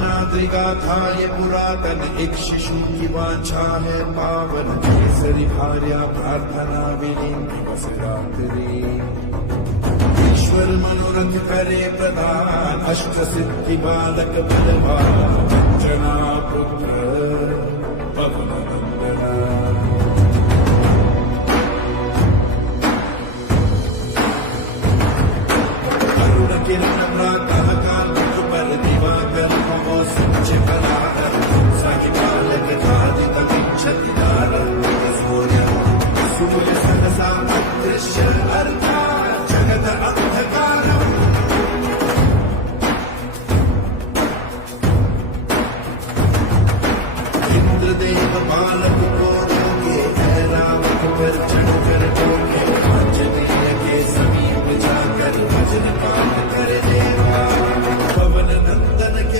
अर्चनाद्रि गाथा ये पुरातन एक शिशु की वांछा है पावन केसरी भार्या प्रार्थना विलीन दिवस रात्रि ईश्वर मनोरथ करे प्रदान अष्ट सिद्धि बालक बलवान अंजना पुत्र पवन नंदना किरण प्रातः